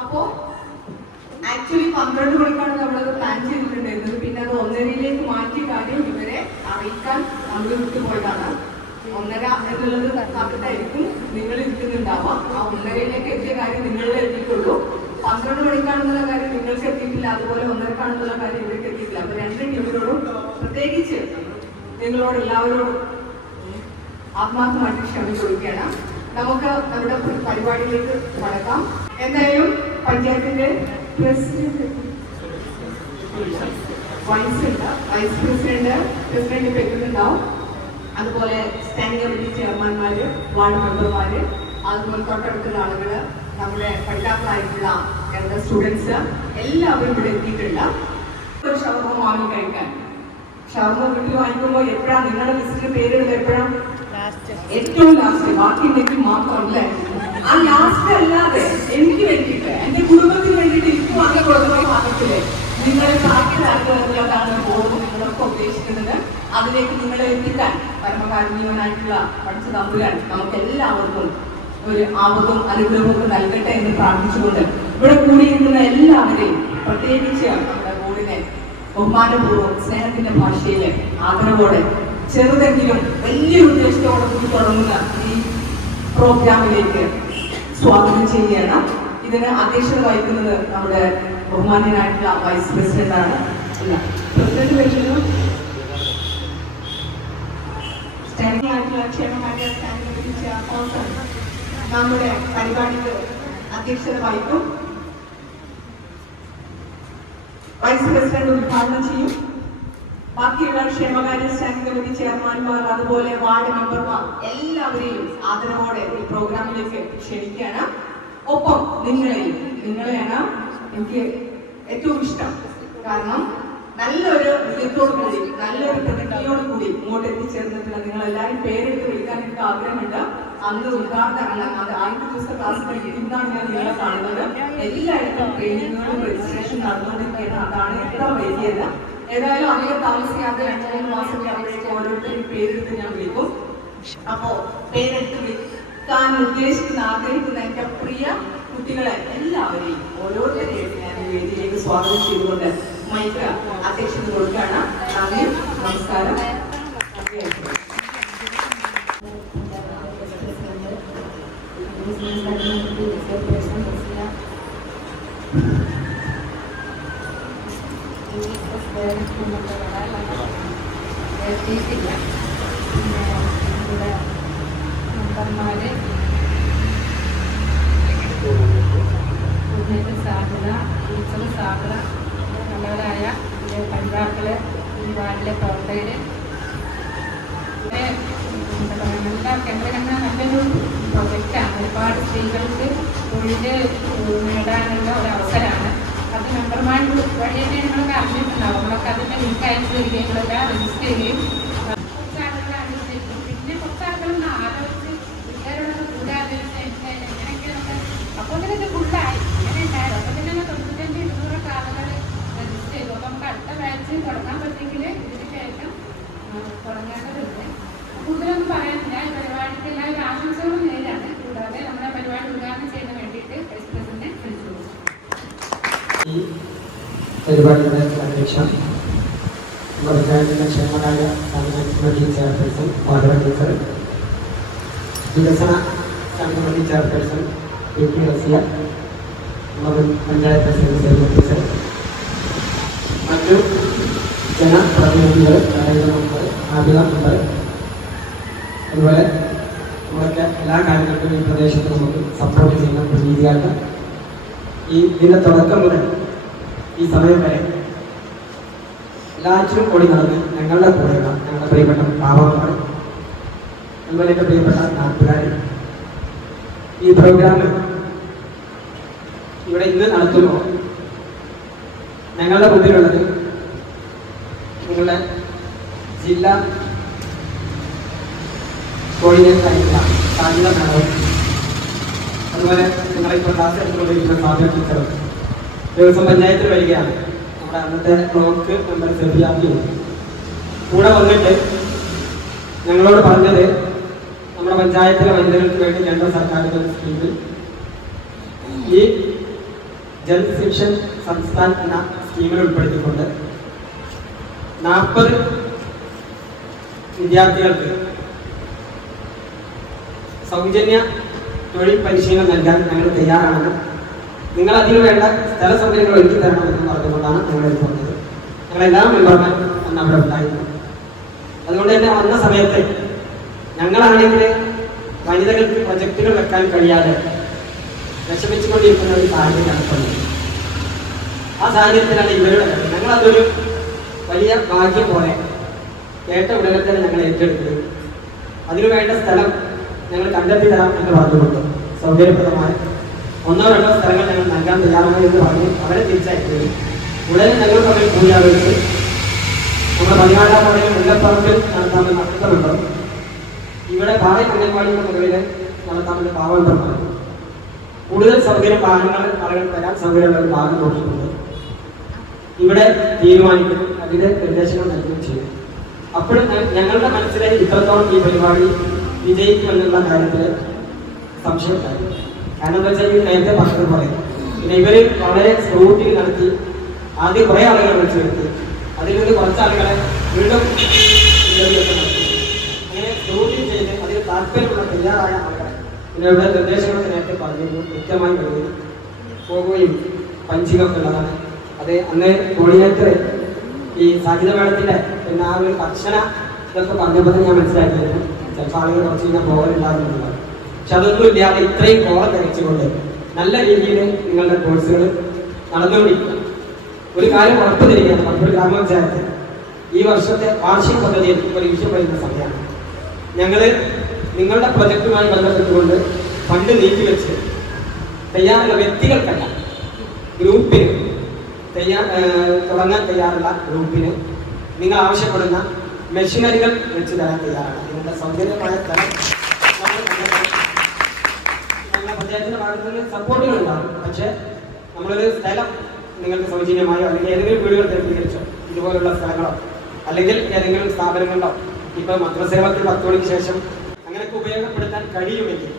അപ്പോ ആക്ച്വലി പന്ത്രണ്ട് മണിക്കാണ് നമ്മളത് പ്ലാൻ ചെയ്തിട്ടുണ്ടായിരുന്നത്. പിന്നെ അത് ഒന്നരയിലേക്ക് മാറ്റിയ കാര്യം ഇവരെ അറിയിക്കാൻ നമ്മൾ വിട്ടുപോയതാണ് ഒന്നര എന്നുള്ളത് കറക്റ്റായിരിക്കും നിങ്ങൾ ഇരിക്കുന്നുണ്ടാവാം. ആ ഒന്നരയിലേക്ക് എത്തിയ കാര്യം നിങ്ങളെ എത്തിയിട്ടുള്ളൂ. പന്ത്രണ്ട് മണിക്കാണെന്നുള്ള കാര്യം നിങ്ങൾക്ക് എത്തിയിട്ടില്ല. അതുപോലെ ഒന്നരക്കാണെന്നുള്ള കാര്യം ഇവർക്ക് എത്തിയിട്ടില്ല. അപ്പൊ രണ്ട് ടീമിനോടും പ്രത്യേകിച്ച് നിങ്ങളോട് എല്ലാവരോടും ആത്മാർത്ഥമായിട്ട് ക്ഷമ കൊടുക്കുകയാണ് നമുക്ക് നമ്മുടെ പരിപാടിയിലേക്ക് കടക്കാം. എന്തായാലും പഞ്ചായത്തിന്റെ പ്രസിഡന്റ്. വൈസ് ഉണ്ട് വൈസ് പ്രസിഡന്റ് പ്രസിഡന്റ് പെട്ടിട്ടുണ്ടാവും. അതുപോലെ സ്റ്റാൻഡിംഗ് കമ്മിറ്റി ചെയർമാൻമാര് വാർഡ് മെമ്പർമാര് അതുപോലെ തൊട്ടടുത്തുള്ള ആളുകൾ നമ്മളെ പഠിതാക്കളായിട്ടുള്ള ഞങ്ങളുടെ സ്റ്റുഡൻസ് എല്ലാവരും ഇവിടെ എത്തിയിട്ടുണ്ട്. ഒരു ഷവർമ വാങ്ങി കഴിക്കാൻ. ഷവർമ വീട്ടിൽ വാങ്ങിക്കുമ്പോൾ എപ്പോഴാണ് നിങ്ങളുടെ ലിസ്റ്റിൽ പേരുള്ളത് എപ്പോഴാണ് ഏറ്റവും ലാസ്റ്റ് ബാക്കി ഉണ്ടെങ്കിൽ മാത്രം അല്ലേ? ആ ലാസ്റ്റ് അല്ലാതെ എനിക്ക് വേണ്ടിയിട്ട് എന്റെ കുടുംബത്തിന് വേണ്ടിയിട്ട് ഇപ്പോൾ വാങ്ങി കൊടുക്കുന്ന ഭാഗത്തിൽ നിങ്ങൾ പ്രാപ്തരാക്കുക പോകുന്നത് നിങ്ങളൊക്കെ ഉദ്ദേശിക്കുന്നത്. അതിലേക്ക് നിങ്ങളെ എത്തിക്കാൻ പരമകാരുണ്യവനായിട്ടുള്ള പഠിച്ച തമ്പുരാൻ നമുക്ക് എല്ലാവർക്കും ഒരു ആപത്തും അനുഗ്രഹവും നൽകട്ടെ എന്ന് പ്രാർത്ഥിച്ചുകൊണ്ട് ഇവിടെ കൂടിയിരിക്കുന്ന എല്ലാവരെയും പ്രത്യേകിച്ച് നമ്മുടെ ബോർഡിനെ ബഹുമാനപൂർവം സ്നേഹത്തിന്റെ ഭാഷയിലെ ആദരവോടെ ചെറുതെങ്കിലും വലിയ ഉദ്ദേശത്തോടെ കൂടി തുടങ്ങുന്ന ഈ പ്രോഗ്രാമിലേക്ക് സ്വാഗതം ചെയ്യുകയാണ്. ഇതിന് അധ്യക്ഷത വഹിക്കുന്നത് നമ്മുടെ ബഹുമാന്യനായിട്ടുള്ള വൈസ് പ്രസിഡന്റ് ആണ്. അല്ല പ്രസിഡന്റ് വഹിക്കുന്നു. സ്റ്റാൻഡിംഗ് ആയിട്ടുള്ള ക്ഷേമകാര്യ സ്റ്റാൻഡിംഗ് നമ്മുടെ പരിപാടിക്ക് അധ്യക്ഷത വഹിക്കും. വൈസ് പ്രസിഡന്റ് ഉദ്ഘാടനം ചെയ്യും. ബാക്കിയുള്ള ക്ഷേമകാര്യ സ്റ്റാൻഡിംഗ് കമ്മിറ്റി ചെയർമാൻമാർ അതുപോലെ വാർഡ് മെമ്പർമാർ എല്ലാവരെയും ആദരവോടെ ഈ പ്രോഗ്രാമിലേക്ക് ക്ഷണിക്കുകയാണ്. ഒപ്പം നിങ്ങളെയും നിങ്ങളെയാണ് എനിക്ക് ഏറ്റവും ഇഷ്ടം. കാരണം നല്ലൊരു വിജയത്തോടു കൂടി നല്ലൊരു പ്രതിജ്ഞയോട് കൂടി ഇങ്ങോട്ട് എത്തിച്ചേർന്നിട്ടുള്ള നിങ്ങൾ എല്ലാവരും പേരെടുത്ത് വിളിക്കാൻ എനിക്ക് ആഗ്രഹമുണ്ട്. അന്ന് ഉദ്ഘാടനം അത് ആദ്യത്തെ ദിവസത്തെ ക്ലാസ് ഇന്നാണ് ഞാൻ നിങ്ങളെ കാണുന്നത്. എല്ലായിടത്തും ട്രെയിനിങ്ങുകളും രജിസ്ട്രേഷൻ നടന്നുകൊണ്ടിരിക്കുകയാണ്. അതാണ് എത്ര വൈകിയത് ഏതായാലും അധികം താമസിയാതെ രണ്ടു മൂന്ന് മാസം ആകുമ്പോഴേക്കും ഓരോരുത്തരും പേരെടുത്ത് ഞാൻ വിളിക്കും. അപ്പോ പേരെടുത്ത് വിൽക്കാൻ ഉദ്ദേശിക്കുന്ന ആഗ്രഹിക്കുന്ന എന്റെ പ്രിയ കുട്ടികളെ എല്ലാവരെയും ഓരോരുത്തരെയും ഞാൻ വേദിയിലേക്ക് സ്വാഗതം ചെയ്തുകൊണ്ട് മൈക്ക് അധ്യക്ഷത കൊടുക്കുകയാണ് നന്ദി നമസ്കാരം എത്തിയിട്ടില്ല പിന്നെ ഇവിടെ മെമ്പർമാര് ഉന്നത സാധ്യത ടീച്ചർ സാധ്യത നല്ലവരായ ഇതിലെ പഠിതാക്കൾ ഈ വാർഡിലെ പ്രവർത്തകര് ഇവിടെ എന്താ പറയുക നല്ല കേന്ദ്രഗണന നല്ലൊരു പ്രൊജക്റ്റാണ് ഒരുപാട് സ്ത്രീകൾക്ക് തൊഴിൽ നേടാനുള്ള ഒരു അവസരമാണ് അത് മെമ്പർമാർ വഴി തന്നെ നിങ്ങളൊക്കെ അറിഞ്ഞിട്ടുണ്ടാവും നമ്മളൊക്കെ അതിന്റെ ലിങ്ക് അയച്ചു തരികയും നിങ്ങളെല്ലാം രജിസ്റ്റർ ചെയ്യുകയും കുറച്ച് ആളുകളെ അനുസരിക്കും പിന്നെ കുറച്ച് ആളുകളൊന്ന് ആലോചിച്ച് വീട്ടുകാരോടൊക്കെ കൂടാതെ എങ്ങനെയൊക്കെ നമുക്ക് അപ്പോൾ തന്നെ ഇത് ഫുള്ളായി അങ്ങനെ ഉണ്ടായിരുന്നു അപ്പോൾ തന്നെ തൊണ്ണൂറ്റഞ്ച് ഇരുന്നൂറൊക്കെ ആളുകൾ രജിസ്റ്റർ ചെയ്തു അപ്പോൾ നമുക്ക് അടുത്ത ബാച്ച് തുടങ്ങാൻ പറ്റുമെങ്കിൽ ഇതിന് ശേഷം തുടങ്ങേണ്ടതുണ്ട് കൂടുതലൊന്നും പറയാനില്ല. ഈ പരിപാടിക്ക് എല്ലാവരും ആശംസകളും നേരാണ്. കൂടാതെ നമ്മുടെ പരിപാടി ഉദ്ഘാടനം ചെയ്യാൻ വേണ്ടിയിട്ട് വൈസ് പ്രസിഡന്റിനെ വിളിച്ചു ഈ പരിപാടിയുടെ അധ്യക്ഷ പഞ്ചായത്തിന്റെ ക്ഷേമകാര്യ കമ്മിറ്റി ചെയർപേഴ്സൺ വാർഡ് ടീച്ചർ വികസന committee chairperson A P Rasiya panchayat president teacher മറ്റു ജനപ്രതിനിധികൾ അതായത് മെമ്പർ അതുപോലെ നമ്മളൊക്കെ എല്ലാ കാര്യങ്ങൾക്കും ഈ പ്രദേശത്ത് നമുക്ക് സപ്പോർട്ട് ചെയ്യുന്ന രീതിയാണ്. ഈ ഇതിന്റെ തുടക്കം മുതൽ ഈ സമയം വരെ എല്ലാറ്റിലും കൂടി നടന്ന് ഞങ്ങളുടെ കൂടെയുള്ള ഞങ്ങളുടെ പ്രിയപ്പെട്ട പാവങ്ങൾ അതുപോലെ എന്റെ പ്രിയപ്പെട്ട നാട്ടുകാർ ഈ പ്രോഗ്രാം ഇവിടെ ഇന്ന് നടത്തുമ്പോൾ ഞങ്ങളുടെ മുമ്പിലുള്ളത് നിങ്ങളുടെ ജില്ലാ ദിവസം പഞ്ചായത്തിൽ വരികയാണ്. നമ്മുടെ അന്നത്തെ ബ്ലോക്ക് മെമ്പർ സെഫിയാബിയും കൂടെ വന്നിട്ട് ഞങ്ങളോട് പറഞ്ഞത് നമ്മുടെ പഞ്ചായത്തിലെ വനിതകൾക്ക് വേണ്ടി കേന്ദ്ര സർക്കാരിന്റെ ഒരു സ്കീമിൽ ഈ ജൽ ശിക്ഷൻ സംസ്ഥാൻ എന്ന സ്കീമിൽ ഉൾപ്പെടുത്തിക്കൊണ്ട് നാൽപ്പത് വിദ്യാർത്ഥികൾക്ക് സൗജന്യ തൊഴിൽ പരിശീലനം നൽകാൻ ഞങ്ങൾ തയ്യാറാണെന്ന് നിങ്ങൾ അതിനു വേണ്ട സ്ഥല സൗകര്യങ്ങൾ ഒരുക്കി തരണമെന്നും പറഞ്ഞുകൊണ്ടാണ് ഞങ്ങൾ ഇത് വന്നത് ഞങ്ങളെല്ലാ മെമ്പർമാരും അന്ന് അവിടെ ഉണ്ടായിരുന്നു അതുകൊണ്ട് തന്നെ വന്ന സമയത്ത് ഞങ്ങളാണെങ്കിൽ വനിതകൾക്ക് പ്രൊജക്റ്റുകൾ വെക്കാൻ കഴിയാതെ വിഷമിച്ചുകൊണ്ടിരിക്കുന്ന ഒരു സാഹചര്യമാണ്. ആ സാഹചര്യത്തിലാണ് ഇവരുടെ ഞങ്ങളതൊരു വലിയ ഭാഗ്യം പോലെ കേട്ട ഉടനെ തന്നെ ഞങ്ങൾ ഏറ്റെടുത്തു. അതിനു വേണ്ട സ്ഥലം ഞങ്ങൾ കണ്ടെത്തി തരാം എന്ന് പറഞ്ഞുകൊണ്ട് സൗകര്യപ്രദമായ ഒന്നോ രണ്ടോ സ്ഥലങ്ങൾ ഞങ്ങൾ നൽകാൻ തയ്യാറാണ് എന്ന് പറഞ്ഞ് അവരെ തിരിച്ചയക്കുകയും ഉടനെ ഞങ്ങൾ തമ്മിൽ കൂടിയാലോചിച്ച് നമ്മുടെ പതിനാലാം മണി മുല്ലപ്പറമ്പിൽ നടത്താമെന്ന് നടത്തുന്നുണ്ട് ഇവിടെ പാറ അംഗൻവാടിയുടെ മുകളിൽ നടത്താമെന്ന് പാവം കൂടുതൽ സൗകര്യം വാഹനങ്ങൾ ആളുകൾ തരാൻ ഒരു ഭാഗം നോക്കിയിട്ടുണ്ട്. ഇവിടെ തീരുമാനിക്കും അതിന്റെ നിർദ്ദേശങ്ങൾ നൽകുകയും ചെയ്യും. അപ്പോൾ ഞങ്ങളുടെ മനസ്സിലെ ഇത്രത്തോളം ഈ പരിപാടി വിജയിക്കുമെന്നുള്ള കാര്യത്തിൽ സംശയമുണ്ടായിരുന്നു കാരണം എന്താ വെച്ചാൽ നേരത്തെ നേരത്തെ പറയും പിന്നെ ഇവർ വളരെ സ്ക്രൂട്ടിനി നടത്തി ആദ്യം കുറെ ആളുകളെ വിളിച്ചു വരുത്തി അതിൽ നിന്ന് കുറച്ച് ആളുകളെ വീണ്ടും തയ്യാറായ ആളുകളെ നിർദ്ദേശങ്ങളൊക്കെ നേരത്തെ പറഞ്ഞിരുന്നു. കൃത്യമായി വരുകയും പോകുകയും പഞ്ചികം ഉള്ളതാണ്. അത് അന്ന് കോളിയത്ത് ഈ സാധ്യത മേളത്തിന്റെ പിന്നെ ആ ഒരു ഇതൊക്കെ പറഞ്ഞപ്പോൾ ഞാൻ മനസ്സിലാക്കിയിരുന്നു ചിലപ്പോൾ ആളുകൾ കുറച്ച് കഴിഞ്ഞാൽ പോകലുണ്ടാകുന്നുള്ളതാണ് പക്ഷെ അതൊന്നും ഇല്ലാതെ ഇത്രയും കോളം നല്ല രീതിയിൽ നിങ്ങളുടെ കോഴ്സുകൾ നടന്നുകൊണ്ടിരിക്കുക. ഒരു കാര്യം ഉറപ്പ് തരികയാണ് മറ്റൊരു ഗ്രാമപഞ്ചായത്ത്. ഈ വർഷത്തെ വാർഷിക പദ്ധതിയിൽ വിഷയം വരുന്ന സമയമാണ്. ഞങ്ങൾ നിങ്ങളുടെ പ്രൊജക്റ്റുമായി ബന്ധപ്പെട്ടുകൊണ്ട് ഫണ്ട് നീക്കിവെച്ച് തയ്യാറുള്ള വ്യക്തികൾക്കല്ല ഗ്രൂപ്പിന് തയ്യാ ഏർ തുടങ്ങാൻ തയ്യാറുള്ള ഗ്രൂപ്പിന് നിങ്ങൾ ആവശ്യപ്പെടുന്ന മെഷീനറികൾ വെച്ച് തരാൻ തയ്യാറാണ്. ഇതിന്റെ സൗകര്യമായ തരം ഭാഗത്ത് നിന്ന് സപ്പോർട്ടുകൾ ഉണ്ടാകും. പക്ഷേ നമ്മളൊരു സ്ഥലം നിങ്ങൾക്ക് സൗജന്യമായോ അല്ലെങ്കിൽ ഏതെങ്കിലും വീടുകൾ തിരഞ്ഞെടുത്തോ ഇതുപോലുള്ള സ്ഥലങ്ങളോ അല്ലെങ്കിൽ ഏതെങ്കിലും സ്ഥാപനങ്ങളോ ഇപ്പൊ മദ്രസേവത്തിൽ പത്ത് മണിക്ക് ശേഷം അങ്ങനെയൊക്കെ ഉപയോഗപ്പെടുത്താൻ കഴിയുമെങ്കിൽ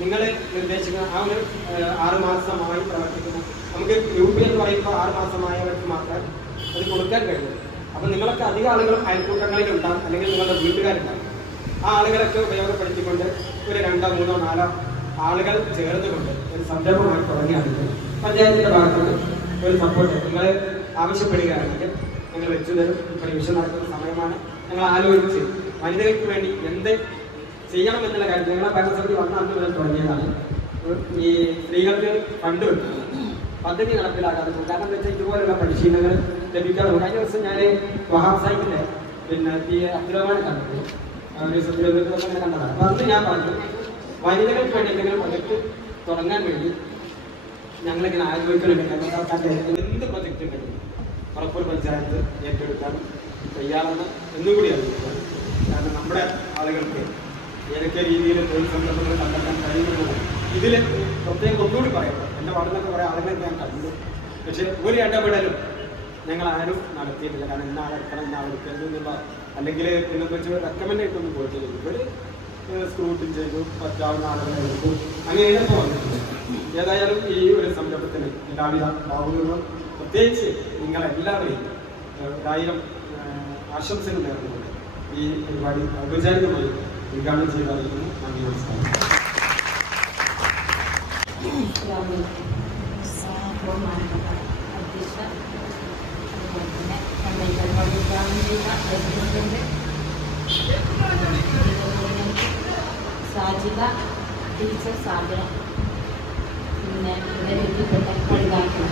നിങ്ങൾ നിർദ്ദേശിക്കുന്ന ആ ഒരു ആറുമാസമായി ആറ് മാസമായി പ്രവർത്തിക്കുന്ന നമുക്ക് യു പി എന്ന് പറയുമ്പോൾ ആറ് മാസമായവർക്ക് മാത്രമേ അത് കൊടുക്കാൻ കഴിയും. അപ്പൊ നിങ്ങളൊക്കെ അധികം ആളുകൾ അയൽക്കൂട്ടങ്ങളിൽ ഉണ്ടാകും അല്ലെങ്കിൽ നിങ്ങളുടെ വീട്ടുകാരുണ്ടാകും ആ ആളുകളൊക്കെ ഉപയോഗപ്പെടുത്തിക്കൊണ്ട് ഒരു രണ്ടോ മൂന്നോ നാലോ ആളുകൾ ചേർന്നുകൊണ്ട് ഒരു സംരംഭമായി തുടങ്ങിയാണെങ്കിൽ പഞ്ചായത്തിന്റെ ഭാഗത്തുനിന്ന് ഒരു സപ്പോർട്ട് നിങ്ങൾ ആവശ്യപ്പെടുകയാണെങ്കിൽ ഞങ്ങൾ വെച്ചു തരും. നിമിഷം നടക്കുന്ന സമയമാണ്. ഞങ്ങൾ ആലോചിച്ച് വനിതകൾക്ക് വേണ്ടി എന്ത് ചെയ്യണം എന്നുള്ള കാര്യം. ഞങ്ങളെ ഭരണസമിതി വന്ന അന്ന് മുതൽ തുടങ്ങിയതാണ്. ഈ സ്ത്രീകൾക്ക് ഫണ്ട് വെക്കുന്നത് പദ്ധതി നടപ്പിലാക്കാതെ. കാരണം എന്താ വെച്ചാൽ ഇതുപോലുള്ള പരിശീലനങ്ങൾ ലഭിക്കാതെ പോകും. കഴിഞ്ഞ ദിവസം ഞാൻ വഹാബ് സാഹിബിന്റെ പിന്നെ എ അബ്ദുറഹ്മാനെ കണ്ടത് കണ്ടതാണ് അപ്പൊ അന്ന് ഞാൻ പറഞ്ഞു വനിതകൾക്ക് വേണ്ടി എന്തെങ്കിലും പ്രൊജക്ട് തുടങ്ങാൻ വേണ്ടി ഞങ്ങളിങ്ങനെ ആലോചിക്കുന്നുണ്ട് കേരള സർക്കാരിന്റെ എന്ത് പ്രൊജക്റ്റ് ഉണ്ടെങ്കിലും പറപ്പൂർ പഞ്ചായത്ത് ഏറ്റെടുക്കാൻ തയ്യാറാണ് എന്നുകൂടിയാണ് കാരണം നമ്മുടെ ആളുകൾക്ക് ഏതൊക്കെ രീതിയിൽ തൊഴിൽ സംരംഭങ്ങൾ കണ്ടെത്താൻ കഴിയുമെന്നത് ഇതിൽ പ്രത്യേകം ഒന്നുകൂടി പറയാം. എന്റെ വാർഡിലൊക്കെ കുറേ ആളുകളെ ഞാൻ കണ്ടു. പക്ഷേ ഒരു ഇടപെടലും ഞങ്ങൾ ആരും നടത്തിയിട്ടില്ല. കാരണം ഇന്ന ആളെടുക്കണം ഇന്ന ആളെടുക്കരുത് എന്നുള്ള അല്ലെങ്കിൽ പിന്നെ വെച്ച് റെക്കമെൻഡ് ആയിട്ടൊന്നും പോയിട്ടില്ല. ഇവർ സ്ക്രൂട്ടിൻ ചെയ്തു പറ്റാവുന്ന ആളുകളെ എടുത്തു. അങ്ങനെ വന്നിട്ടുണ്ട്. ഏതായാലും ഈ ഒരു സംരംഭത്തിന് എല്ലാവിധ ഭാവുകളും പ്രത്യേകിച്ച് നിങ്ങളെല്ലാവരെയും ഒരായിരം ആശംസകൾ നേർന്നുകൊണ്ട് ഈ പരിപാടി ഔപചാരികമായി ഉദ്ഘാടനം ചെയ്തായിരുന്നു നന്ദി നമസ്കാരം. ബഹുമാനപ്പെട്ട അധ്യക്ഷ അതുപോലെ തന്നെ നമ്മുടെ പരിപാടി ഉദ്ഘാടനം ചെയ്ത പ്രസിഡന്റ് സാജിത ടീച്ചർ സാബിറ പിന്നെ ഇവിടെ എത്തിപ്പെട്ട പഠിതാക്കൾ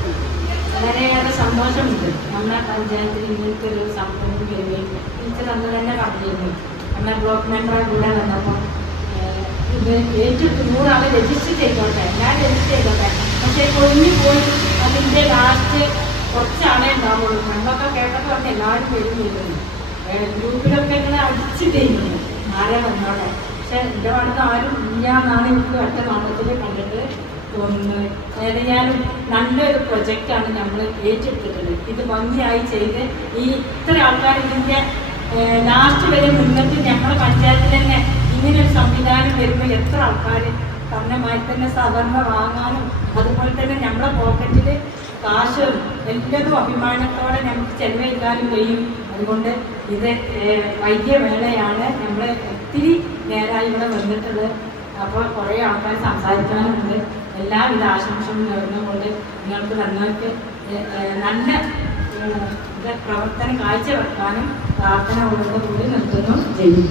വളരെയേറെ സന്തോഷമുണ്ട് നമ്മുടെ പഞ്ചായത്തിൽ ഇങ്ങനത്തെ ഒരു സംഭവം ടീച്ചർ അന്ന് തന്നെ പറഞ്ഞിരുന്നു നമ്മുടെ ബ്ലോക്ക് മെമ്പറെ കൂടെ വന്നപ്പോൾ ഏറ്റെടുത്ത് നൂറാളെ രജിസ്റ്റർ ചെയ്തോട്ടെ. ഞാൻ രജിസ്റ്റർ ചെയ്തോട്ടെ. പക്ഷേ കൊഴിഞ്ഞു പോയി. അതിന്റെ ലാസ്റ്റ് കുറച്ചാണേ ഉണ്ടാവുള്ളൂ. പണ്ടൊക്കെ കേട്ടപ്പോൾ പറഞ്ഞ് എല്ലാവരും വരുന്നില്ല ഗ്രൂപ്പിലൊക്കെ ഇങ്ങനെ അടിച്ചു ചെയ്യുന്നു ആരെ വന്നോട്ടെ പക്ഷെ എന്റെ പണ്ട് ആരും ഇല്ലാന്നാണ് എനിക്ക് ഒറ്റ നാമത്തിൽ കണ്ടിട്ട് തോന്നുന്നത്. ഞാൻ നല്ലൊരു പ്രൊജക്റ്റാണ് നമ്മൾ ഏറ്റെടുത്തിട്ടുള്ളത്. ഇത് ഭംഗിയായി ചെയ്ത് ഈ ഇത്ര ആൾക്കാർ ഇതിന്റെ ലാസ്റ്റ് വരെ നിന്നിട്ട് ഞങ്ങളുടെ പഞ്ചായത്തിൽ തന്നെ ഇങ്ങനെ ഒരു സംവിധാനം വരുമ്പോൾ എത്ര ആൾക്കാർ പറഞ്ഞമാതിരി തന്നെ സാധാരണ വാങ്ങാനും അതുപോലെ തന്നെ നമ്മുടെ പോക്കറ്റിൽ കാശ് എല്ലാതും അഭിമാനത്തോടെ നമുക്ക് ചെലവഴിക്കാനും കഴിയും. അതുകൊണ്ട് ഇത് വൈദ്യവേളയാണ് വേളയാണ് നമ്മൾ ഒത്തിരി നേരമായി ഇവിടെ വന്നിട്ടുള്ളത്. അപ്പോൾ കുറേ ആൾക്കാർ സംസാരിക്കാനുണ്ട്. എല്ലാവിധ ആശംസകളും നേർന്നുകൊണ്ട് നിങ്ങൾക്ക് നന്നായിട്ട് നല്ല പ്രവർത്തനം കാഴ്ചവെക്കാനും പ്രാർത്ഥന ഉള്ളത് കൂടി നിർത്തുന്നു ചെയ്യും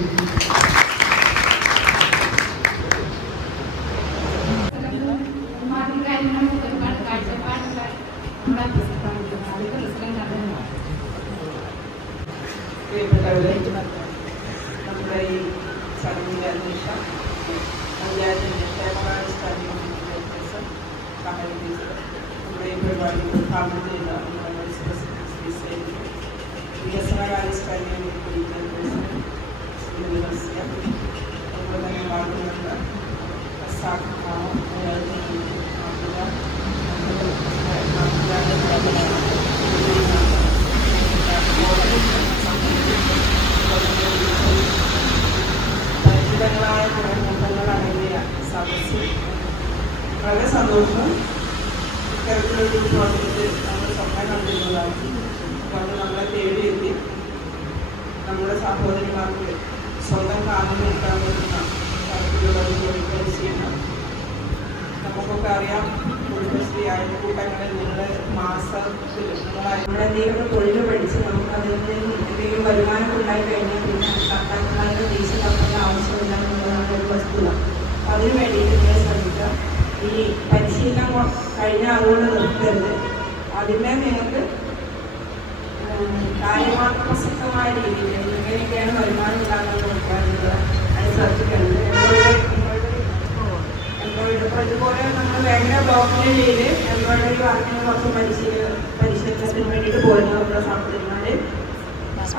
വേങ്ങര ബ്ലോക്കിന്റെ കീഴിൽ എംബ്രോയിഡറി വർക്കിന് കുറച്ച് പരിശീല പരിശീലനത്തിന് വേണ്ടിയിട്ട് പോയിരുന്നു നമ്മുടെ സഹോദരന്മാർ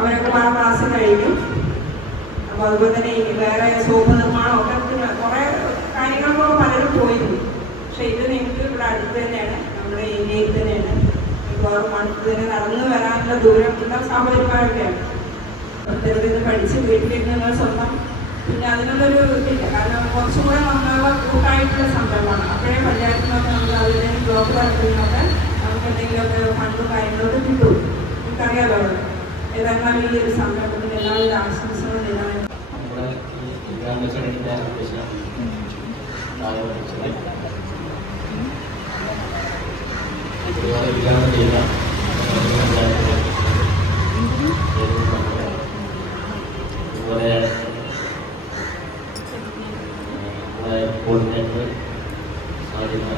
അവരൊക്കെ ആ ക്ലാസ് കഴിഞ്ഞു. അപ്പോൾ അതുപോലെ തന്നെ വേറെ സോപ്പ് നിർമ്മാണം ഒക്കെ പിന്നെ കുറേ കാര്യങ്ങൾക്കൊക്കെ പലരും പോയിരുന്നു. പക്ഷെ ഇത് നിങ്ങൾക്ക് ഇവിടെ അടുത്ത് തന്നെയാണ്. നമ്മുടെ ഏരിയയിൽ തന്നെയാണ്. മിക്കവാറും അടുത്ത് തന്നെ നടന്നു വരാനുള്ള ദൂരം സഹോദരന്മാരൊക്കെയാണ് പ്രത്യേകത ഇത് പഠിച്ച് വീട്ടിലിരുന്ന് സ്വന്തം പിന്നെ അതിനുള്ളൊരു ഇതില്ല. കാരണം കുറച്ചും കൂടെ നമ്മളുടെ കൂട്ടായിട്ടുള്ള സംരംഭമാണ് അപ്പോഴേ പഞ്ചായത്തിനൊക്കെ നമ്മൾ അതിന് ബ്ലോക്ക് തലത്തിലൊക്കെ നമുക്ക് എന്തെങ്കിലുമൊക്കെ ഫണ്ടും കാര്യങ്ങളൊക്കെ കിട്ടും. നമുക്കറിയാലോ ഏതായിരുന്നാലും ഈ ഒരു സംരംഭത്തിന് എല്ലാവിധ ആശംസകളും നേരാൻ നമ്മുടെ ഈ ഗ്രാമചടങ്ങിന്റെ അധ്യക്ഷൻ താഴെ വഹിച്ചത് ഒരുപാട് വികാരം ചെയ്ത അതുപോലെ നമ്മുടെ കോർഡിനേറ്റർ സാധ്യത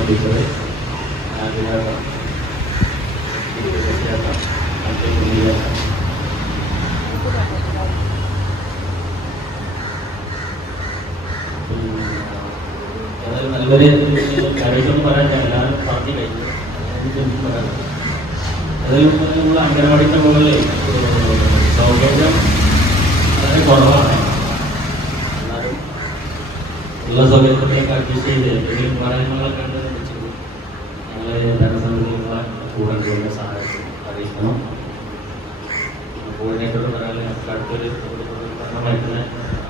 ടീച്ചർ ആഗ്രഹം ഏതായാലും നല്ലൊരു കാര്യമൊന്നും പറയാൻ എല്ലാവരും പറഞ്ഞു കഴിഞ്ഞു എനിക്കൊന്നും പറയാനില്ല. ഏതായാലും നമ്മൾ അംഗനവാടിന്റെ മുകളിൽ സൗകര്യം വളരെ കുറവാണ് എന്നാലും ഉള്ള സൗകര്യത്തിലേക്ക് അഡ്ജസ്റ്റ് ചെയ്ത് എന്തെങ്കിലും പറയുന്നതൊക്കെ ഉണ്ടെന്ന് വെച്ചിട്ട് ഞങ്ങൾ ധനസമിതികളെ കൂടെ കൊണ്ട് സഹായിക്കും അറിയിക്കണം. കോർഡിനേറ്ററോട് പറയാൻ നമുക്ക് അടുത്തൊരു പഠനമായിട്ട്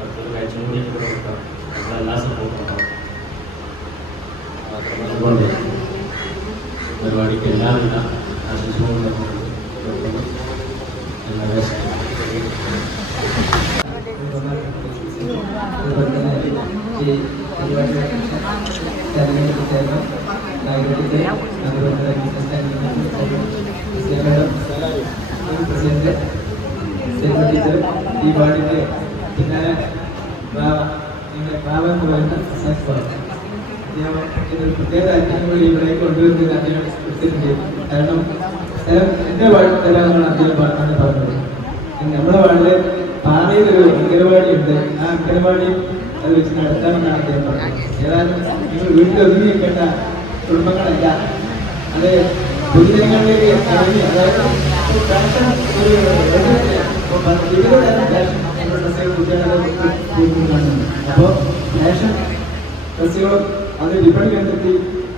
അടുത്തൊരു കാഴ്ചയും കൂടി കൊടുക്കാം. നമ്മളെല്ലാ ഉണ്ടാവും. അതുകൊണ്ട് പരിപാടിക്ക് എല്ലാവിധ ആശംസകളും തന്നെ തെരഞ്ഞെടുപ്പ് ചേർന്ന് തന്നെ ബിസിനസ് പ്രസിഡന്റ് ടീച്ചർ ഈ വാർഡിന്റെ പിന്നാലെ ബാബ എന്ന് പറയുന്ന ഇതൊരു പ്രത്യേക താല്പര്യങ്ങൾ ഇവിടെ കൊണ്ടുവരുന്നത് അദ്ദേഹം എടുത്തിട്ടുണ്ട് കാരണം സ്ഥലം എന്റെ വാർഡ് സ്ഥലമാണ് അദ്ദേഹം പറഞ്ഞാണ് പറഞ്ഞത് നമ്മുടെ വാർഡിൽ പാറയിൽ ആ അങ്കനവാടി അത് വെച്ച് നടത്താമെന്നാണ് അദ്ദേഹം പറഞ്ഞത് ഏതായാലും നിങ്ങൾ വീട്ടിൽ ഒതുങ്ങി പൊതുജനങ്ങളിലേക്ക് ഇറങ്ങി അതായത് ഫാഷൻ ഒരു തരം ഫാഷൻ നമ്മുടെ ഡ്രസ്സുകൾ കുട്ടികളെ അപ്പോൾ ഫാഷൻ ഡ്രസ്സുകളും അത് വിപണി കണ്ടെത്തി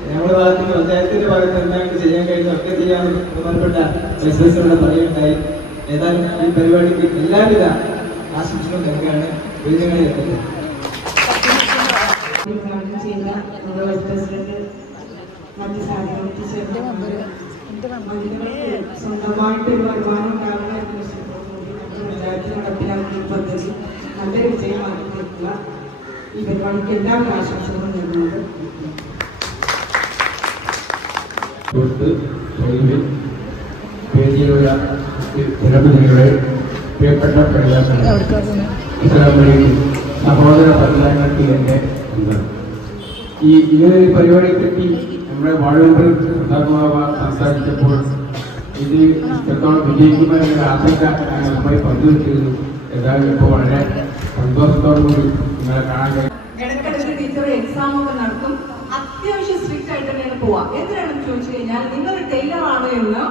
നമ്മുടെ ഭാഗത്ത് നിന്ന് പഞ്ചായത്തിന്റെ ഭാഗത്ത് എന്താണ് ചെയ്യാൻ ഒക്കെ ചെയ്യാൻ ബഹുമാനപ്പെട്ട വൈസ് പ്രസിഡന്റ് പറയുകയുണ്ടായി ഏതായാലും ഈ പരിപാടിക്ക് എല്ലാവിധ ആശംസകൾ നൽകുകയാണ് വേദികളിൽ എത്തുന്നത് ഉദ്ഘാടനം ചെയ്ത നമ്മുടെ വൈസ് പ്രസിഡന്റ് മറ്റ് സാധനങ്ങൾക്ക് ചേർന്ന് സ്വന്തമായിട്ട് വരുമാനം ഉണ്ടാവുന്ന ഒരു ലക്ഷ്യത്തോടുകൂടി നമ്മുടെ പഞ്ചായത്ത് നടപ്പിലാക്കുന്ന പദ്ധതി നല്ലൊരു വിജയമാക്കി തീർക്കുക ഈ പരിപാടിക്ക് എല്ലാവരും ആശംസകളും വേദിയിലുള്ള ജനപ്രതിനിധികളെ പ്രിയപ്പെട്ട സഹോദര പ്രജാങ്ങൾക്ക് എന്റെ ഈ ഇങ്ങനെ പരിപാടിയെ പറ്റി നമ്മുടെ മെമ്പർ പ്രധാനമാവ സംസാരിച്ചപ്പോൾ ഇത് എത്രത്തോളം വിജയിക്കുമെന്നൊരു ആശങ്ക ഞങ്ങളുമായി പങ്കുവച്ചിരുന്നു. എന്തായാലും ഇപ്പോൾ വളരെ സന്തോഷത്തോടു കൂടി നിങ്ങളെ കാണാൻ കഴിയും. ടീച്ചർ എക്സാം ഒക്കെ നടത്തും. അത്യാവശ്യം സ്ട്രിക്റ്റ് ആയിട്ട് തന്നെയാണ് പോവാം എന്തിനാണെന്ന് ചോദിച്ചു കഴിഞ്ഞാൽ നിങ്ങൾ ടൈലർ ആണ് എന്ന്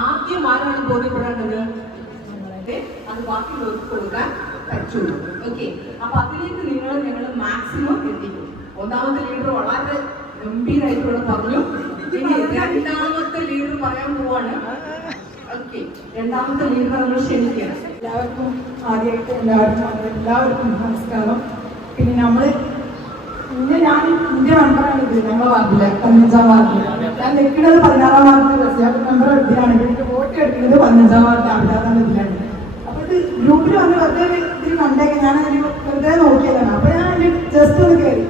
ആദ്യം ആരാണ് ബോധ്യപ്പെടേണ്ടത്? അത് ബാക്കിയുള്ളവർക്ക് കൊടുക്കാൻ പറ്റുള്ളൂ. ഓക്കെ അപ്പൊ അതിലേക്ക് നിങ്ങൾ ഞങ്ങൾ മാക്സിമം എത്തിക്കും. ഒന്നാമത്തെ ലീഡർ വളരെ ഗംഭീരമായിട്ടുള്ള പറഞ്ഞു ഇനി രണ്ടാമത്തെ ലീഡർ പറയാൻ പോവാണ്. ഓക്കെ രണ്ടാമത്തെ ലീഡർ നമ്മൾ ക്ഷണിക്കുകയാണ് എല്ലാവർക്കും ആദ്യമായിട്ട് എല്ലാവർക്കും എല്ലാവർക്കും നമസ്കാരം. പിന്നെ നമ്മൾ ഇന്ന് ഞാൻ ഇന്ത്യ മെമ്പറാണ് ഇത് ഞങ്ങളെ വാർഡിൽ പതിനഞ്ചാം വാർഡിൽ. ഞാൻ നിൽക്കുന്നത് പതിനാറാം വാർഡിൽ റസിയാബ് മെമ്പർ ഇതിലാണ്. എനിക്ക് വോട്ട് എടുക്കുന്നത് പതിനഞ്ചാം വാർഡിൽ അഭിലാതാണ് ഇതിലാണ്. അപ്പൊ ഇത് ഗ്രൂപ്പിൽ വന്ന് വെറുതെ ഇതിൽ കണ്ടേക്ക്. ഞാൻ അതിന് വെറുതെ നോക്കിയതാണ്. അപ്പൊ ഞാൻ ജസ്റ്റ് ഒന്ന് കയറി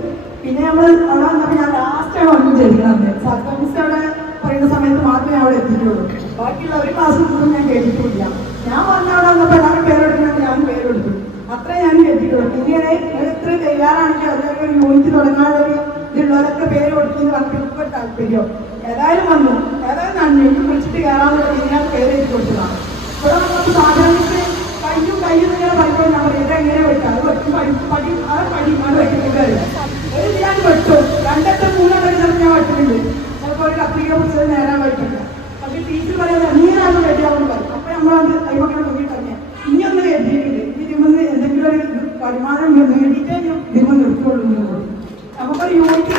പിന്നെ നമ്മൾ അവിടെ വന്നപ്പോൾ ഞാൻ ലാസ്റ്റ് ഒന്നും ചെയ്തിട്ടുണ്ട് സർക്കാർ അവിടെ പറയുന്ന സമയത്ത് മാത്രമേ അവിടെ എത്തിയിട്ടുള്ളൂ. ബാക്കിയുള്ള ഒരു ക്ലാസ് ഒന്നും ഞാൻ കേട്ടിട്ടില്ല. ഞാൻ വന്ന അവിടെ വന്നപ്പോൾ എല്ലാവരും പേരെടുക്കണം ഞാൻ പേരെടുത്തു. അത്ര ഞാൻ കേട്ടിട്ടുള്ളൂ. പിന്നീട് എത്ര തയ്യാറാണെങ്കിൽ അതിലൊക്കെ ഒരു യൂണിറ്റ് തുടങ്ങാനുള്ള ഇതിലുള്ളവരൊക്കെ പേര് കൊടുക്കുന്ന ഇപ്പോൾ താല്പര്യം. ഏതായാലും വന്നു. ഏതായാലും നന്ദി. വിളിച്ചിട്ട് കയറാനുള്ള ഞാൻ പേര് എഴുതി കൊടുത്തതാണ് ഇവിടെ നമുക്ക് സാധാരണ കയ്യും കയ്യും ഇങ്ങനെ പഠിക്കാൻ ഞാൻ ഇതെങ്ങനെ വെക്കാം അത് പഠിക്കും പഠിക്കും അത് വെക്കുന്നുണ്ട് ഒരു ഞാൻ വെട്ടും രണ്ടത്തെ മൂന്നെണ്ണം ചിലപ്പോൾ ഞാൻ വെക്കുന്നുണ്ട് ചിലപ്പോൾ ഒരു കത്രിക പുസ്തകം നേരാൻ പറ്റില്ല. പക്ഷെ ടീച്ചർ പറയുന്നത് നീരാണ് റെഡിയാവുന്നു പറയും. അപ്പൊ നമ്മളത് കൈമക്കളെ മുന്നിൽ തന്നെ ഇനി ഒന്ന് എഴുതിയിട്ടുണ്ട് ഇനി ഇതിമെന്ന് എന്തെങ്കിലും ഒരു വരുമാനം നേടിയിട്ടേ ഇതിമ നിർത്തുള്ളൂ. നമുക്കൊരു യൂണിറ്റ്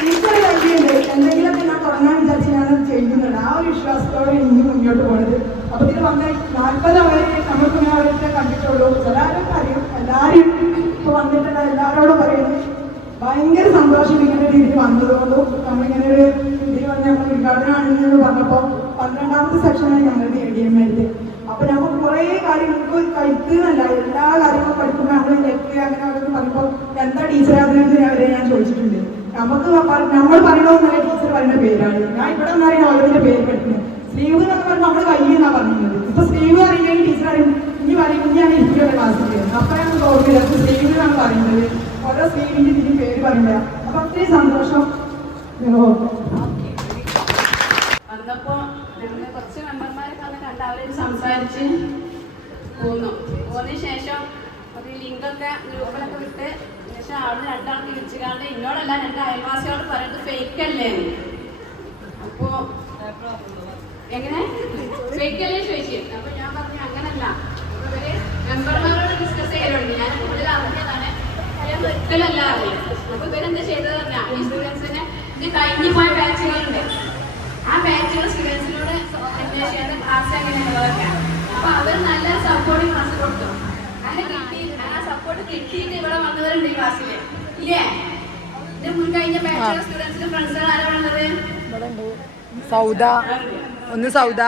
ടീച്ചർ കഴിയുന്നുണ്ട് എന്തെങ്കിലുമൊക്കെ ഞാൻ തുടങ്ങാൻ വിചാരിച്ച് ഞാൻ ചെയ്യുന്നുണ്ട്. ആ ഒരു വിശ്വാസത്തോടെ ഇനി മുന്നോട്ട് പോകുന്നത് അപ്പൊ ഇതിൽ വന്ന നാൽപ്പത് അവരെ നമുക്ക് ഞാൻ അവരൊക്കെ കണ്ടിട്ടുള്ളൂ എല്ലാവരും അറിയും എല്ലാവരും ഇപ്പൊ വന്നിട്ടുള്ള എല്ലാവരോടും പറയുന്നത് ഭയങ്കര സന്തോഷം ഇങ്ങനെ ഒരു ഇതിൽ വന്നതുകൊണ്ടും നമ്മളിങ്ങനെ ഒരു ഇതിൽ വന്ന് നമ്മൾ ഉദ്ഘാടനമാണെന്ന് പറഞ്ഞപ്പോൾ പന്ത്രണ്ടാമത്തെ സെക്ഷനാണ് ഞങ്ങളുടെ എ ഡി എം എഴുതി അപ്പൊ നമുക്ക് കുറേ കാര്യങ്ങൾക്ക് കഴിക്കുന്നല്ല. എല്ലാ കാര്യങ്ങളും പഠിക്കുമ്പോൾ നമ്മൾ നെറ്റ് അങ്ങനെ അവരൊക്കെ പറയുമ്പോൾ എന്താ ടീച്ചർ അതിനെന്ന് അവരെ ഞാൻ ചോദിച്ചിട്ടുണ്ട്. നമുക്ക് നമ്മൾ നമ്മൾ പറയണമെന്നല്ല ടീച്ചർ പറയുന്ന പേരാണ്. ഞാൻ ഇവിടെ നിന്നാണ് ഓരോന്നിന്റെ പേര് പഠിക്കുന്നത് സ്ലീവ് എന്നൊക്കെ പറഞ്ഞാൽ നമ്മൾ കയ്യെന്നാ പറഞ്ഞത് ഇപ്പൊ സ്ലീവ് അറിയില്ലെങ്കിൽ ടീച്ചർ അറിയും ഇനി പറയും ഇനിയാണ് ഇരിക്കുന്ന ക്ലാസ്സിൽ അപ്പോഴാണ് ഓർമ്മയില്ല അപ്പൊ സ്ലീവ് എന്നാണ് പറയുന്നത്. ഓരോ സ്കീമിന്റെ ഇതിന് പേര് പറയുന്നത് അപ്പൊ ഒത്തിരി സന്തോഷം. അന്നപ്പോ ഞങ്ങൾ കുറച്ച് മെമ്പർമാരൊക്കെ വന്ന് കണ്ട് അവരോട് സംസാരിച്ച് പോന്നു. പോന്നതിന് ശേഷം ഒരു ലിങ്കൊക്കെ ഗ്രൂപ്പിലൊക്കെ വിട്ട് ശേഷം അവിടെ രണ്ടാൾക്ക് വിളിച്ചുകാണ്ട് എന്നോടല്ല രണ്ട് അയൽവാസിയോട് പറയുന്നത് ഫേക്ക് അല്ലേ. അപ്പോ എങ്ങനെ? ഫേക്ക് അല്ലേ ചോദിച്ചു. അപ്പൊ ഞാൻ പറഞ്ഞു അങ്ങനല്ല. ഇവർ മെമ്പർമാരോട് ഡിസ്കസ് ചെയ്യലുണ്ട്. ഞാൻ കൂടുതൽ അറിഞ്ഞതാണ് ഞാൻ ഒരിക്കലല്ല അറിയാം അപ്പൊ ഇവരെന്താ ചെയ്തത് പറഞ്ഞാൽ ഈ സ്റ്റുഡൻസിന് ഇത് കഴിഞ്ഞു പോയ ബാച്ചുകളുണ്ട് ആ ബാച്ചുകൾ സ്റ്റുഡൻസിനോട് അന്വേഷിക്കാതെ ക്ലാസ് എങ്ങനെയുള്ളതൊക്കെ അപ്പൊ അവർ നല്ല സപ്പോർട്ടിങ് ക്ലാസ് കൊടുത്തു. അങ്ങനെ കിട്ടി ആ സപ്പോർട്ട് കിട്ടിയിട്ട് ഇവിടെ വന്നവരുണ്ട് ഈ ക്ലാസ്സിൽ ഇല്ലേ? ഇത് മുൻ കഴിഞ്ഞ ബാച്ചുള്ള സ്റ്റുഡൻസിന്റെ ഫ്രണ്ട്സുകൾ വന്നത് സൗദ. ഒന്ന് സൗദ.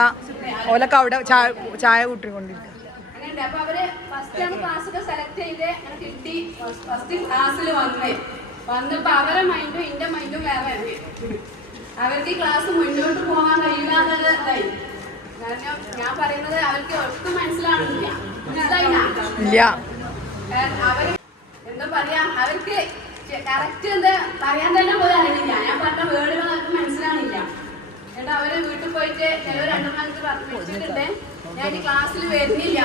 ഓലൊക്കെ അവിടെ ചായ ചായ കൂട്ടിക്കൊണ്ടിരിക്കും. അങ്ങനെയുണ്ട്. അപ്പൊ അവർ ഫസ്റ്റ് ആണ് ക്ലാസ്സൊക്കെ സെലക്ട് ചെയ്ത് അങ്ങനെ കിട്ടി. ഫസ്റ്റ് ക്ലാസ്സിൽ വന്നേ. വന്നപ്പോൾ അവരെ മൈൻഡും എന്റെ മൈൻഡും വേറെ അവർക്ക് ഈ ക്ലാസ് മുന്നോട്ട് പോകാൻ കഴിയില്ല കാരണം ഞാൻ പറയുന്നത് അവർക്ക് ഒട്ടും മനസ്സിലാവുന്നില്ല. മനസ്സിലായില്ല? അവർ എന്താ പറയാ അവർക്ക് കറക്റ്റ് എന്താ പറയാൻ തന്നെ പോലും അറിയില്ല. ഞാൻ പറഞ്ഞ വേർഡുകൾ അവർക്ക് മനസ്സിലാവുന്നില്ല. എന്നിട്ട് അവർ വീട്ടിൽ പോയിട്ട് ചിലവർ രണ്ടു മണിക്ക് പറഞ്ഞിട്ടുണ്ട് ഞാൻ ഈ ക്ലാസ്സിൽ വരുന്നില്ല.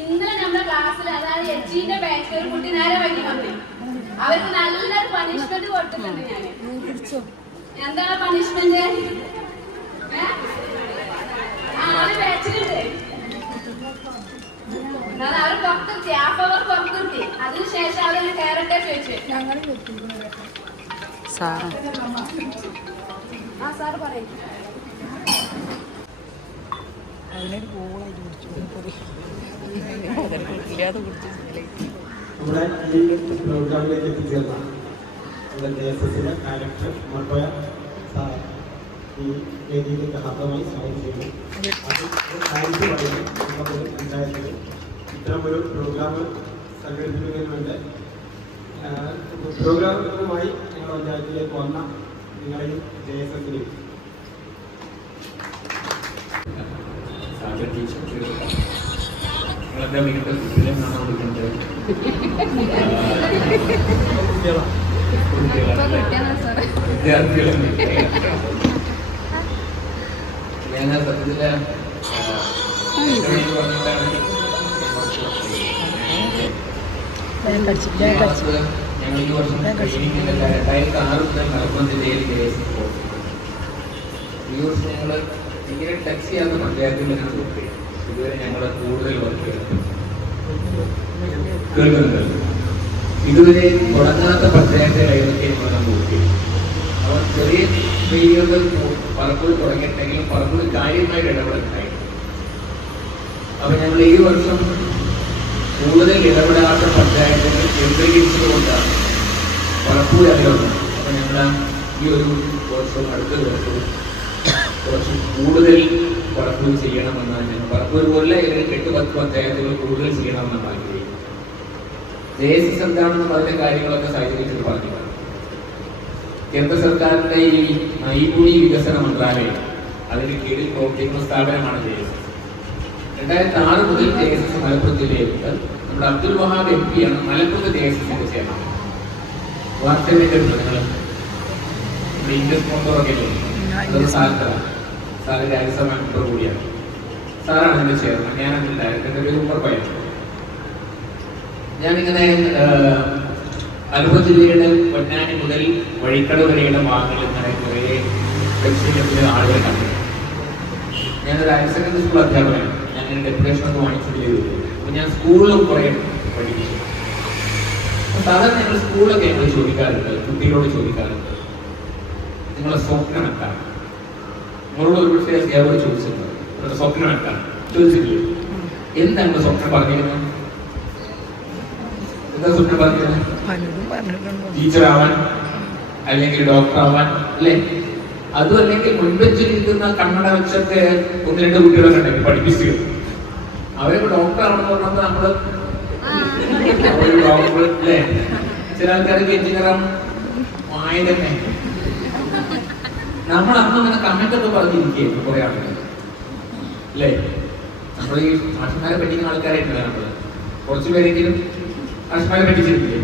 ഇന്നലെ നമ്മുടെ ക്ലാസ്സിൽ അതായത് എച്ചിന്റെ ബാച്ച് ഒരു കുട്ടി നേരെ വൈകി വന്നു. അവർക്ക് നല്ലൊരു പണിഷ്മെന്റ് കൊടുത്തിട്ടുണ്ട് ഞാൻ എന്താണ് പണിഷ്മെന്റ് ആൾ ബാച്ചിലുണ്ട് എന്നാൽ അവർ പുറത്തെത്തി ഹാഫ് അവർ പുറത്തെത്തി അതിനുശേഷം അവർ കയറട്ടെ ചോദിച്ചു. ഞങ്ങൾ ആ സാറ് പറയും. നമ്മുടെ ഈ പ്രോഗ്രാമിലേക്ക് എത്തിച്ചേർന്ന നമ്മുടെ ജെ എസ് എസിലെ ഡയറക്ടർ മർബയ സാർ ഈ വേദിയിലേക്ക് ഹാർദമായി സ്വാഗതം ചെയ്യുന്നു. അത് ഒരു താങ്ക്സ് പറയുന്നു നമ്മുടെ പഞ്ചായത്തിൽ ഇത്തരമൊരു പ്രോഗ്രാം സംഘടിപ്പിക്കുന്നതിന് വേണ്ടി പ്രോഗ്രാമുമായി ഞങ്ങൾ പഞ്ചായത്തിലേക്ക് വന്ന നിങ്ങളെയും ജെ എസ് എസിനെയും. കുട്ടികളെ. കാണാൻ കൊടുക്കുന്നത് വിദ്യാർത്ഥികളെ ഞാൻ സത്യത്തിൽ ഇതുവരെ ഞങ്ങളെ കൂടുതൽ വർക്ക് ചെയ്യുന്നത് കേൾക്കുന്നുണ്ട് ഇതുവരെ തുടങ്ങാത്ത പഞ്ചായത്തെ നമ്മൾ നോക്കി അവർ ചെറിയ സ്ത്രീകൾ പലപ്പോഴും തുടങ്ങിയിട്ടുണ്ടെങ്കിലും പലപ്പോഴും കാര്യമായിട്ട് ഇടപെടുന്നുണ്ടായി അപ്പൊ ഞങ്ങൾ ഈ വർഷം കൂടുതൽ ഇടപെടാത്ത പഞ്ചായത്തിന് കേന്ദ്രീകരിച്ചതുകൊണ്ടാണ് പലപ്പോഴും അറിയാവുന്നത്. അപ്പൊ ഞങ്ങൾ ഈ ഒരു വർഷവും അടുത്ത ദിവസവും കുറച്ച് കൂടുതൽ പലപ്പോഴും ചെയ്യണമെന്നാണ് ഞങ്ങൾ പലപ്പോഴും കൊല്ല ഏതെങ്കിലും എട്ട് പത്ത് പഞ്ചായത്തുകൾ കൂടുതൽ ചെയ്യണമെന്നാണ് ആഗ്രഹിക്കുന്നത്. ജെ എസ് എസ് എന്താണെന്ന് പറഞ്ഞ കാര്യങ്ങളൊക്കെ സാഹചര്യത്തിൽ പറഞ്ഞിട്ടുണ്ട് കേന്ദ്ര സർക്കാരിന്റെ ഈ നൈപുണി വികസന മന്ത്രാലയം അതിന് കീഴിൽ പ്രവർത്തിക്കുന്ന സ്ഥാപനമാണ് ജെ എസ് രണ്ടായിരത്തി ആറ് മുതൽ ജെ എസ് എസ് മലപ്പുറം ജില്ലയിലുണ്ട് നമ്മുടെ അബ്ദുൽ വഹാബ് എം പി ആണ് മലപ്പുറത്ത് ജെ എസ് എസിന്റെ ചെയർമാൻ. വാർത്തയിലേക്ക് നിങ്ങൾ. ഇന്ത്യൻ സ്പോൺസറൊക്കെ ഇല്ലേ സാറിന്റെ സാറ് രാജ്യസഭ മെമ്പർ കൂടിയാണ്. സാറാണ് ചെയർമാൻ. ഞാൻ എന്റെ പേര് ഉമ്മർ ഞാനിങ്ങനെ മലപ്പുറം ജില്ലയുടെ പൊന്നാനി മുതൽ വഴിക്കട വരെയുള്ള ഭാഗങ്ങളിൽ ഇങ്ങനെ കുറേ ആളുകൾ കണ്ടു ഞാനൊരു ഹയർ സെക്കൻഡറി സ്കൂൾ അധ്യാപകനാണ്. ഞാൻ എന്റെ ഡെപ്യൂട്ടേഷൻ ഒക്കെ വാങ്ങിച്ചിട്ട് ചെയ്തു അപ്പോൾ ഞാൻ സ്കൂളിലും കുറേ പഠിപ്പിച്ചു സാധാരണ ഞങ്ങൾ സ്കൂളിലൊക്കെ ഞങ്ങൾ ചോദിക്കാറുണ്ട് കുട്ടികളോട് ചോദിക്കാറുണ്ട്. നിങ്ങളുടെ സ്വപ്നം എന്താണ് നിങ്ങളോട് ഒരു പക്ഷേ അധ്യാപകർ ചോദിച്ചിട്ടുണ്ട് നിങ്ങളുടെ സ്വപ്നം എന്താണ് ചോദിച്ചിട്ടില്ലേ. എന്താണ് നിങ്ങളുടെ സ്വപ്നം പറഞ്ഞിരുന്നത്? എന്താ സ്വപ്നം പറഞ്ഞിരുന്നത്? ടീച്ചർ ആവാൻ അല്ലെങ്കിൽ ഡോക്ടർ ആവാൻ അല്ലേ? അതും അല്ലെങ്കിൽ മുൻപെച്ചിരിക്കുന്ന കണ്ണട വെച്ചൊക്കെ ഒന്ന് രണ്ട് കുട്ടികളൊക്കെ ഉണ്ടെങ്കിൽ പഠിപ്പിച്ചു അവരൊക്കെ ഡോക്ടർ ആണെന്ന് പറഞ്ഞപ്പോൾ നമ്മൾ ചില ആൾക്കാർക്ക് എഞ്ചിനീയറാണ് വായ നമ്മൾ അന്ന് അങ്ങനെ കമന്റ് ഒക്കെ പറഞ്ഞിരിക്കുകയായിരുന്നു കുറെ ആൾക്കാർ അല്ലേ നമ്മൾ ഈ മാഷന്മാരെ പറ്റിക്കുന്ന ആൾക്കാരായിട്ടില്ല നമ്മൾ? കുറച്ചു പേരെങ്കിലും മാഷന്മാരെ പഠിച്ചിട്ടില്ലേ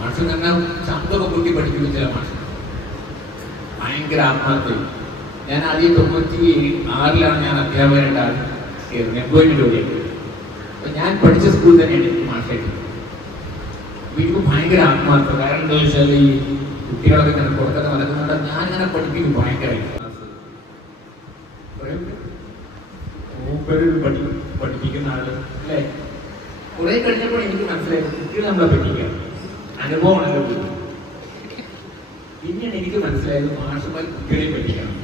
മനുഷ്യൻ തന്നെ ശബ്ദമൊക്കെ കൂട്ടി പഠിക്കുന്ന ചില മനുഷ്യൻ ഭയങ്കര ആത്മാർത്ഥയും ഞാൻ ആദ്യം തൊണ്ണൂറ്റി ആറിലാണ് ഞാൻ അധ്യാപകനായിട്ട് കയറുന്നത് എംപ്ലോയ്മെന്റ് വഴിയായിട്ട് അപ്പം ഞാൻ പഠിച്ച സ്കൂൾ തന്നെയാണ് എനിക്ക് മാഷായിട്ട് എനിക്ക് ഭയങ്കര ആത്മാർത്ഥം. കാരണം എന്താ വെച്ചാൽ ഈ കുട്ടികളൊക്കെ ഇങ്ങനെ പുറത്തൊക്കെ നടക്കുന്നുണ്ട് ഞാൻ ഇങ്ങനെ പഠിപ്പിക്കും ഭയങ്കര പഠിപ്പിക്കുന്ന ആൾ. അല്ലേ? കുറെ കഴിഞ്ഞപ്പോൾ എനിക്ക് മനസ്സിലായി കുട്ടികൾ നമ്മളെ പറ്റിക്കുക അനുഭവമാണല്ലോ. പിന്നീട് എനിക്ക് മനസ്സിലായത് മാഷന്മാർ കുട്ടികളെ പഠിക്കണം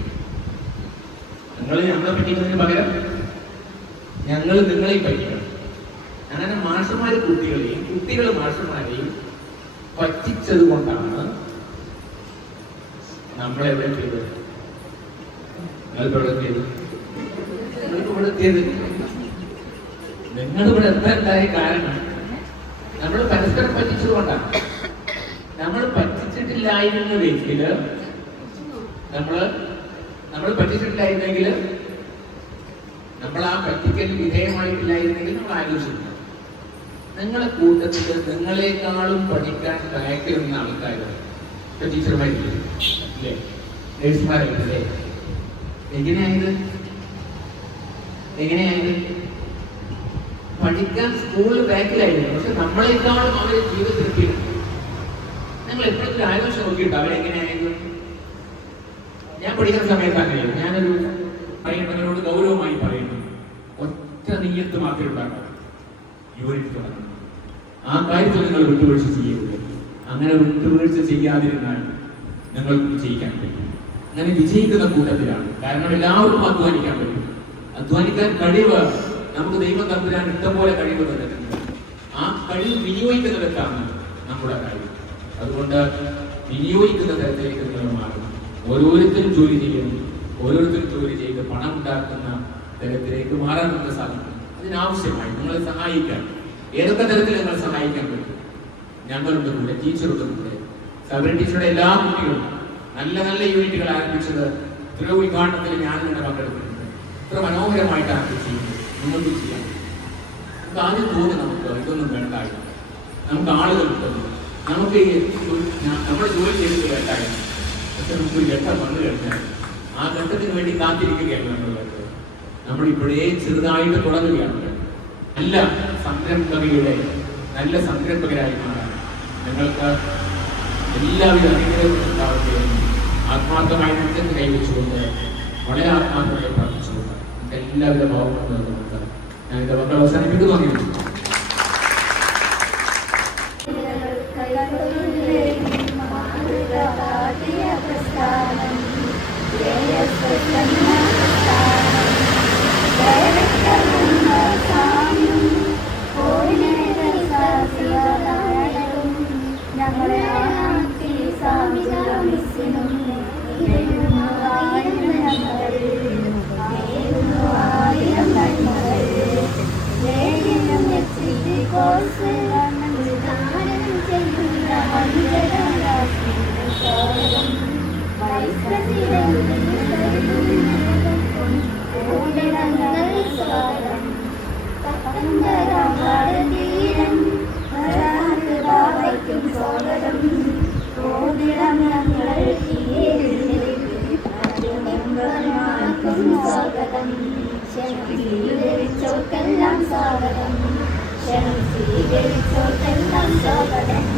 നിങ്ങൾ നമ്മളെ പഠിക്കുന്നതിന് പകരം ഞങ്ങൾ നിങ്ങളെ പഠിക്കണം. അങ്ങനെ മാഷന്മാർ കുട്ടികളെയും കുട്ടികൾ മാഷന്മാരെയും പറ്റിച്ചത് കൊണ്ടാണ് നിങ്ങൾ ഇവിടെ ചെയ്തത്? നിങ്ങൾക്ക് ഇവിടെ നിങ്ങൾ ഇവിടെ കാരണം? നമ്മൾ പരസ്പരം പറ്റിച്ചത് കൊണ്ടാണ് നമ്മൾ പറ്റിച്ചിട്ടില്ലായിരുന്നുവെങ്കിൽ നമ്മൾ നമ്മൾ പറ്റിച്ചിട്ടില്ലായിരുന്നെങ്കിൽ നമ്മൾ ആ പറ്റിക്കൽ വിധേയമായിട്ടില്ലായിരുന്നെങ്കിൽ നമ്മൾ ആലോചിക്കുന്നു നിങ്ങളെ കൂട്ടത്തിൽ നിങ്ങളെക്കാളും പഠിക്കാൻ ഭയക്കുന്ന ആൾക്കാരുണ്ട് ടീച്ചർമാരില്ലേ? നേഴ്സുമാരല്ലേ എങ്ങനെയായത്? എങ്ങനെയായത്? പഠിക്കാൻ സ്കൂളിൽ ബാക്കിലായിരുന്നു. പക്ഷെ നമ്മളെക്കാളും അവരെ ജീവിതത്തിൽ നിങ്ങൾ എപ്പോഴെങ്കിലും ആലോചിച്ച് നോക്കിയിട്ട്? അവരെങ്ങനെയായിരുന്നു ഞാൻ പഠിക്കുന്ന സമയത്ത് അങ്ങനെയായിരുന്നു. ഞാനൊരു പറയുന്നവരോട് ഗൗരവമായി ഒറ്റ നീയത്ത് മാത്രം മാത്രമേ ഉണ്ടാക്കാൻ യൂണിറ്റ് ആ കാര്യത്തിൽ നിങ്ങൾ വിട്ടുവീഴ്ച ചെയ്യരുത്. അങ്ങനെ വിട്ടുവീഴ്ച ചെയ്യാതിരുന്നാൽ നിങ്ങൾക്ക് വിജയിക്കാൻ പറ്റും അങ്ങനെ വിജയിക്കുന്ന കൂട്ടത്തിലാണ്. കാരണം എല്ലാവർക്കും അധ്വാനിക്കാൻ പറ്റും. അധ്വാനിക്കാൻ കഴിവ് നമുക്ക് ദൈവം തമ്പുരാൻ ഇഷ്ടംപോലെ കഴിവ് തന്നിട്ടുണ്ട്. ആ കഴിവ് വിനിയോഗിക്കുന്നിടത്താണ് നമ്മുടെ കഴിവ്. അതുകൊണ്ട് വിനിയോഗിക്കുന്ന തരത്തിലേക്ക് നിങ്ങൾ മാറും ഓരോരുത്തരും ജോലി ചെയ്യണം ഓരോരുത്തരും ജോലി ചെയ്ത് പണം ഉണ്ടാക്കുന്ന തരത്തിലേക്ക് മാറാൻ നമുക്ക് സാധിക്കും. അതിനാവശ്യമായി നിങ്ങളെ സഹായിക്കാൻ. ഏതൊക്കെ തരത്തിൽ നിങ്ങൾ സഹായിക്കാൻ പറ്റും? ഞങ്ങളുടെ കൂടെ ടീച്ചറുടെ കൂടെ സബരി ടീച്ചറുടെ എല്ലാ കുട്ടികളും നല്ല നല്ല യൂണിറ്റുകൾ ആരംഭിച്ചത് ഇത്ര ഉദ്ഘാടനത്തിൽ ഞാൻ നിങ്ങളുടെ പങ്കെടുത്തിട്ടുണ്ട്. ഇത്ര മനോഹരമായിട്ട് ആരംഭിച്ചിട്ടുണ്ട് നിങ്ങൾക്ക് ചെയ്യാം നമുക്ക് ആദ്യം തോന്നി നമുക്ക് ഇതൊന്നും വേണ്ടായിരുന്നു നമുക്ക് ആളുകൾ കിട്ടുന്നു നമുക്ക് നമ്മുടെ ജോലി ചെയ്തിട്ട് വേണ്ടായിരുന്നു പക്ഷെ നമുക്ക് ഒരു ഘട്ടം വന്നു കഴിഞ്ഞാൽ ആ ഘട്ടത്തിന് വേണ്ടി കാത്തിരിക്കുകയാണ് നമ്മളുള്ളത് നമ്മൾ ഇപ്പോഴേ ചെറുതായിട്ട് തുടങ്ങുകയാണ്. നല്ല സംരംഭകയുടെ നല്ല സംരംഭകരായി മാറാൻ നിങ്ങൾക്ക് എല്ലാവിധ ആത്മാർത്ഥമായിട്ട് എന്ന് ആത്മാർത്ഥമായി നെഞ്ചത്ത് കൈവച്ചുകൊണ്ട് വളരെ ആത്മാർത്ഥമായി പ്രാർത്ഥിച്ചുകൊണ്ട് എല്ലാവിധ ഭാവങ്ങളും നമുക്ക് ഞാൻ എന്റെ മക്കൾ അവസാനിപ്പിക്കുന്നു. Thank ഞങ്ങളെ